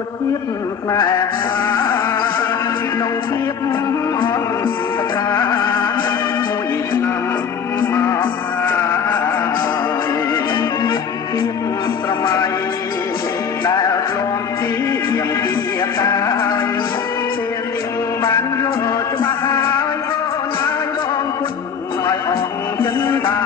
ដូចជាតិស្នេហាក្នុងភាពអន់តកាមួយឆ្នាំមកភាពស្រមៃដែលធ្លាប់ជាយ៉ាងជាកាយពេលនាងបានយល់ច្បាស់ហើយអូនហើយបងគុណឲ្យអងចិនតា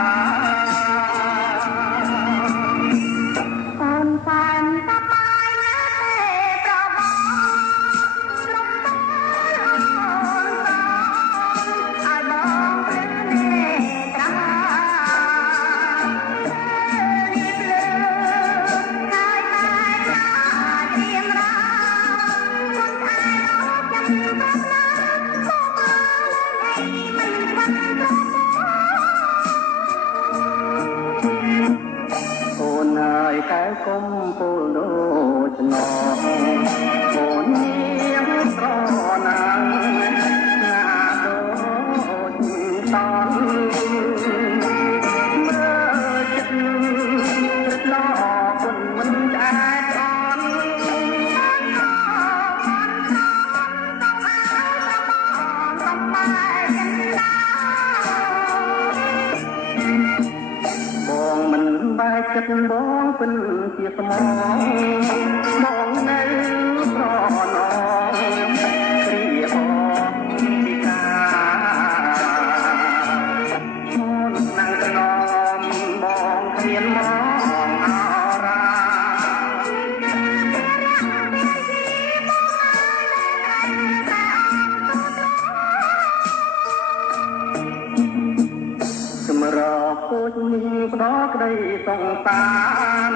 កែគុំពូលដូចណអូននាងស្រណាំងណាដូចតនមើលចិត្តរត់ឡគុណមិនឆ្អែតអន់បងមិនបែកចិត្តបងពិនជាស្មងបងនៅប្រណងគ្រាអងពីកាមុននឹងកណមបងគ្មានមកអរាសម្រាប់គូជនេះផ្ដោក្តីសងតាន